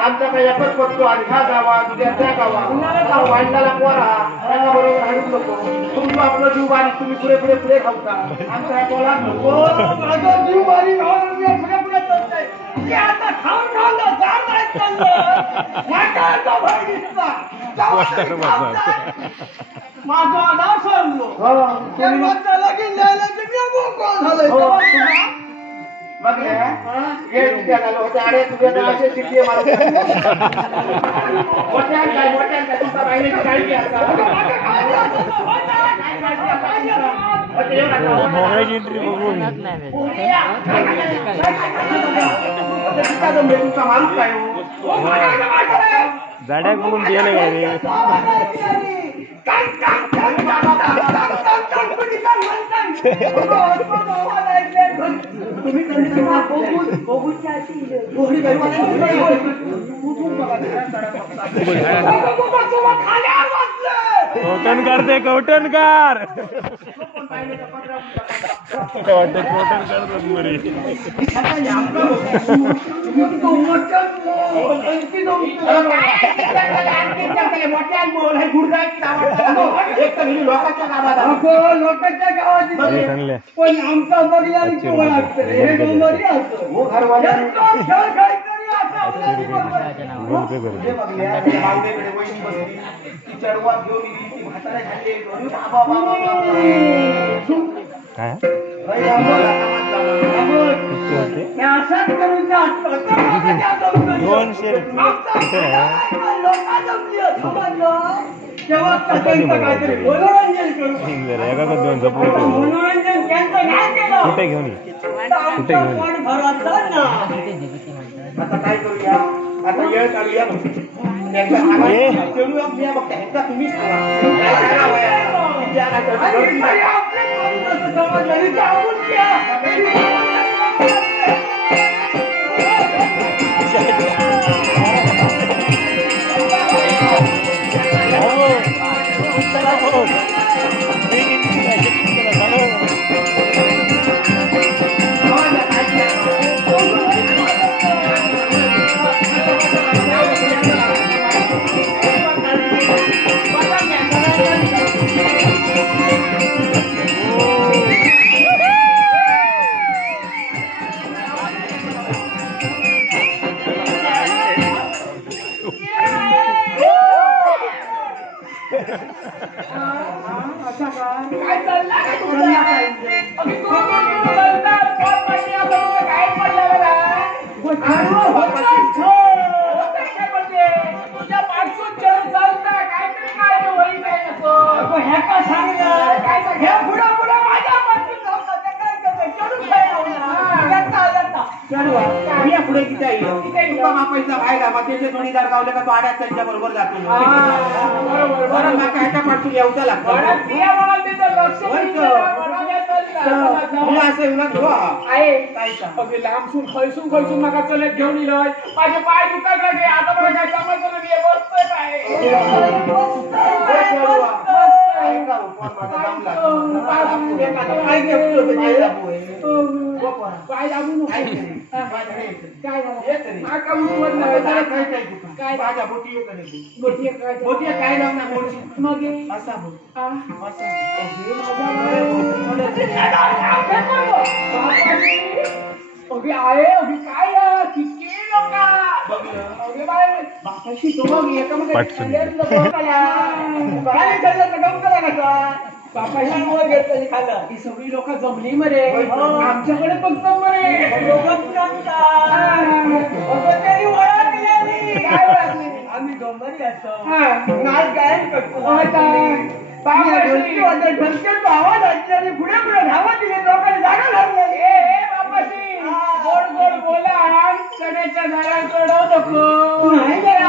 आमचा काही एकच पडतो आणि ह्या गावात उद्या त्या गावात वांडाला पोरा त्याच्या बरोबर हाडून नको तुमचं आपलं जीव बारी तुम्ही पुढे पुढे पुढे खावता आमचा ह्या पोला नको माझा जीव बारी पुढे पुढे चालतंय आता खाऊन खाऊन माझा नाव सांगलो लगीन द्यायला मग ये विद्यालय होते अरे तुझ्या असे शिकले मला मोठ्या काय तुमचा बाईने काय केलं मोबाईल एंट्री बघून तुमचा माणूस काय झाड्या बघून गेले काय रे कौटनकार ते कौटनकार लोकांच्या गावात पण आमचा बघितला कुठे घेऊन आता काय करूया आता येळ काढूया तुम्हीच पुढे किती पैसा बाहेर त्याचे जोडीदार गावले का तो आड्यात त्यांच्या बरोबर जातो पाठून यावचा लागतो लांबसून खैसून नका चलत घेऊन येईल माझे पाय दुखायला लागले आता मला काय समजलं बसतोय काय दाबू नको काय लागणार मग असा अभी आहे अभी काय किती लोक अभी बापाशी तो मग बापाशी घेतलं खाल्लं ही सगळी लोक जमली मरे आमच्याकडे फक्त मरे आम्ही गमरी असतो नाच गायन करतो आवाज असल्याने पुढे पुढे धावत दिले लोकांनी जागा लागले गोड गोड बोला चण्याच्या झाडावर चढवू नको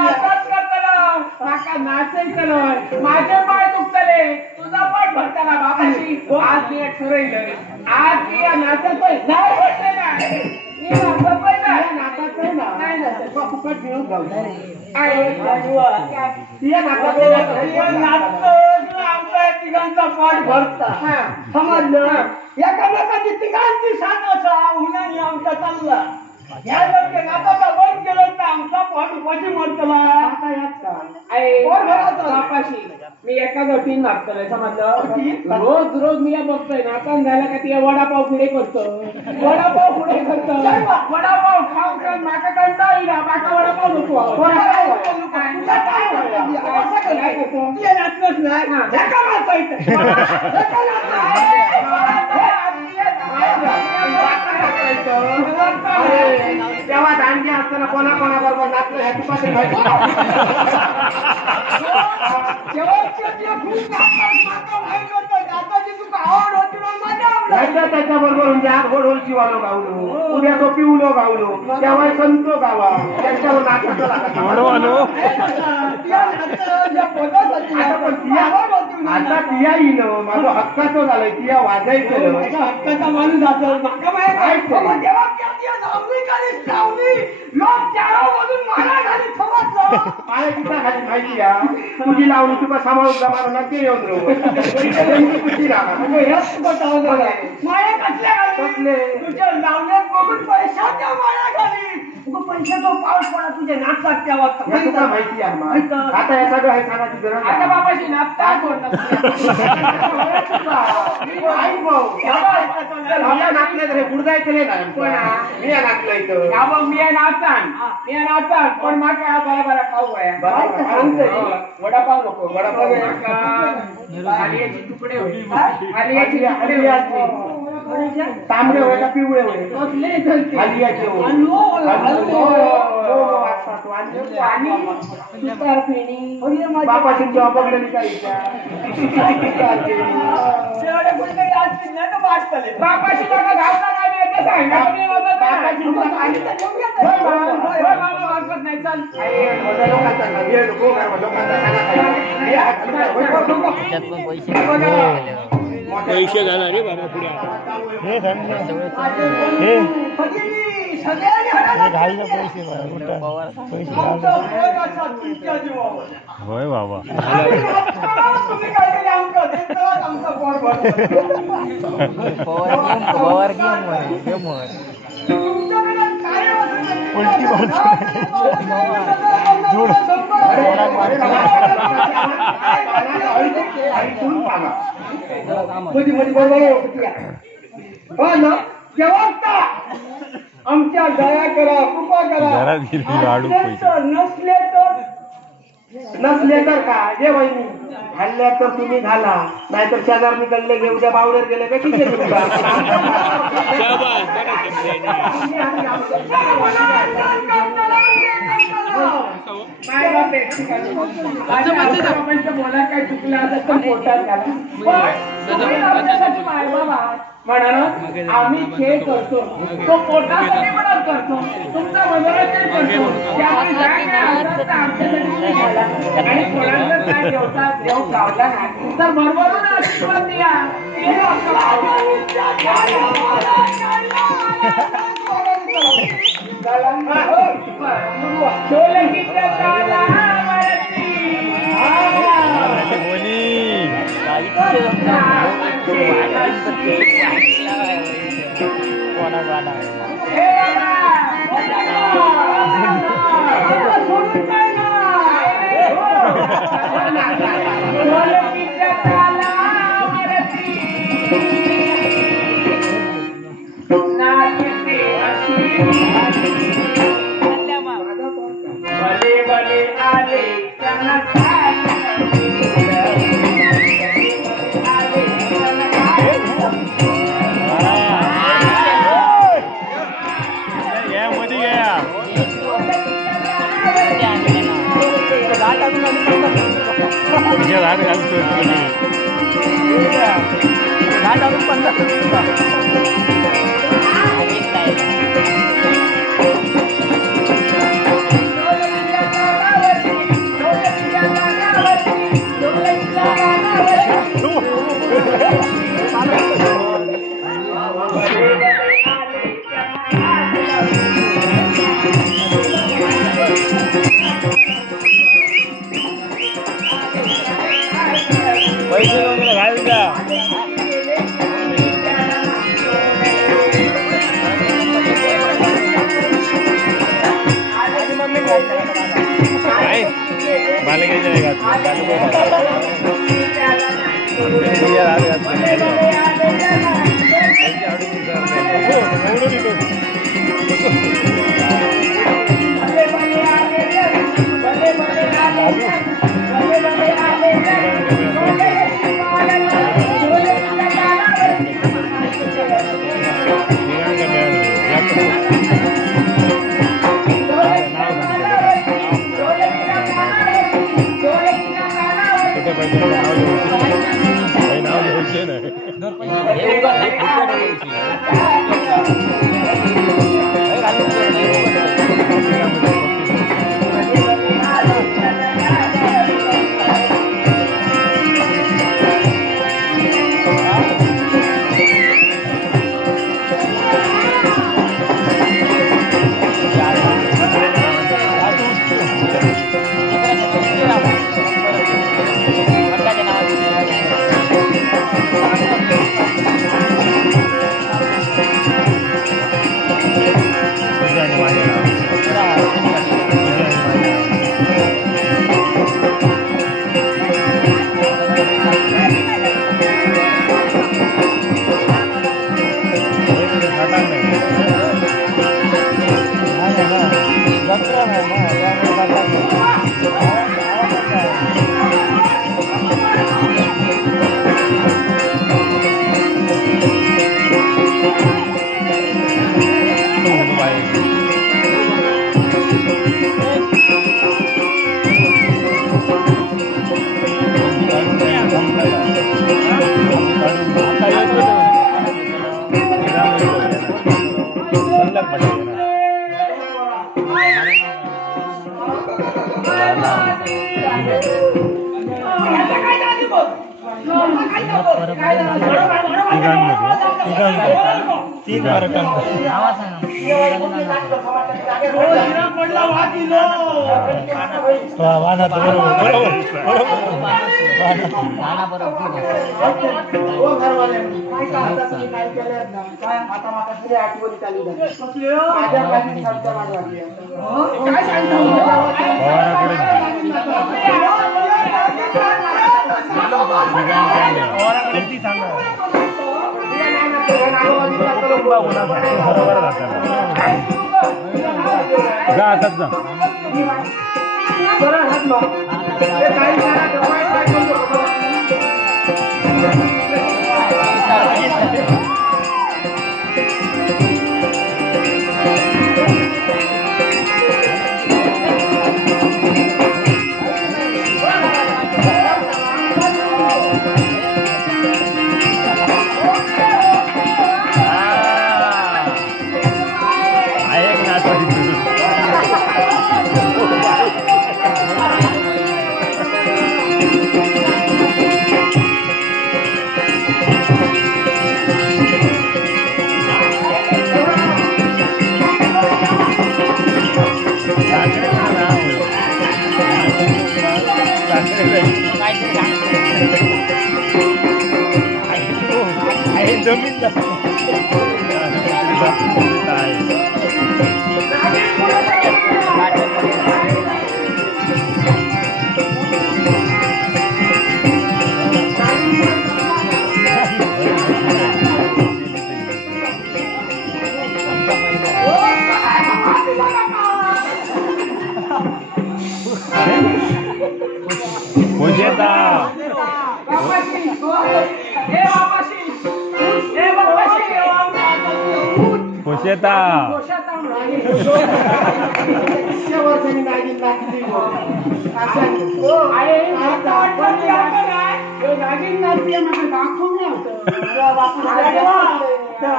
असंच करताना काका नाचायचं माझे पाय दुखतले तुझा पाठ भरताना बापाशी आज मी ठरवलं आज मी या नाचातोय नाही भरते नाही नाचातोय ना नाही ना फुकट घेऊन गावला रे नाचतो त्यांचा पाठ भरता समजलं एखाद्याची तिघांची साथ असा उन्हाने आमचा चालला या जर ते नाताचा बंद केलं तर आमचा पाठ उपाशी मरतला बापाशी मी एका गटीन मागतोय समजलं रोज रोज मी या बघतोय नातान झाला का ती वडापाव पुढे करतो वडापाव पुढे करतो वडापाव खाऊन खाऊन माका कंटाळा येईल माका वडापाव नको काय करतो नाचलंच तेव्हा दांडी असताना कोणा कोणाबरोबर नाचलं ह्याची पासून त्याच्याबरोबर म्हणजे आज गोडोलची वालो गावलो उद्या तो पिवलो गावलो तेव्हा संतो गावा त्यांच्यावर नाचायचं आता तिया येईल माझं हक्काचं झालंय तिया वाजायचं हक्काचा माणूस जातो माहिती तुझी लावणी तुका सांभाळून जमाना ना ते येऊन तुझ्या लावण्यात बघून पैशाच्या माया घाली पैशाचा पाऊस पडा तुझ्या नाचतात तेव्हा तुला माहिती आहे आता हे सगळं हे सांगायची गरज आता बाबाशी नाचता नाचले तर गुडजायचं नाही ना मी नाचलं इथं मी नाचान पण माका बरा खाऊ वडापाव नको वडापाव आलियाची तुकडे होईल आलियाची तांबडे होय का पिवळे होय आलियाचे बापाची जेव्हा बघलेली काही बापाशी बघा घालता काय पैसे घाला रे बाबा पुढे घालले पैसे होय बाबा आमच्या दया करा कृपा करा नसले तर का जे वहिनी हल्ल्या तर तुम्ही घाला नाहीतर शेजार निघाले गे उद्या बावडेर गेले का ठीक बोला काय चुकलं असं तर पोटात घाला म्हणून आम्ही खेळ करतो तो पोटासाठी म्हणत करतो तुमचा मनोरंजन करतो आणि कोणाला काय देवता देव गावला नाही तर बरोबर आशीर्वाद द्या पैसे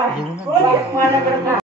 नागिन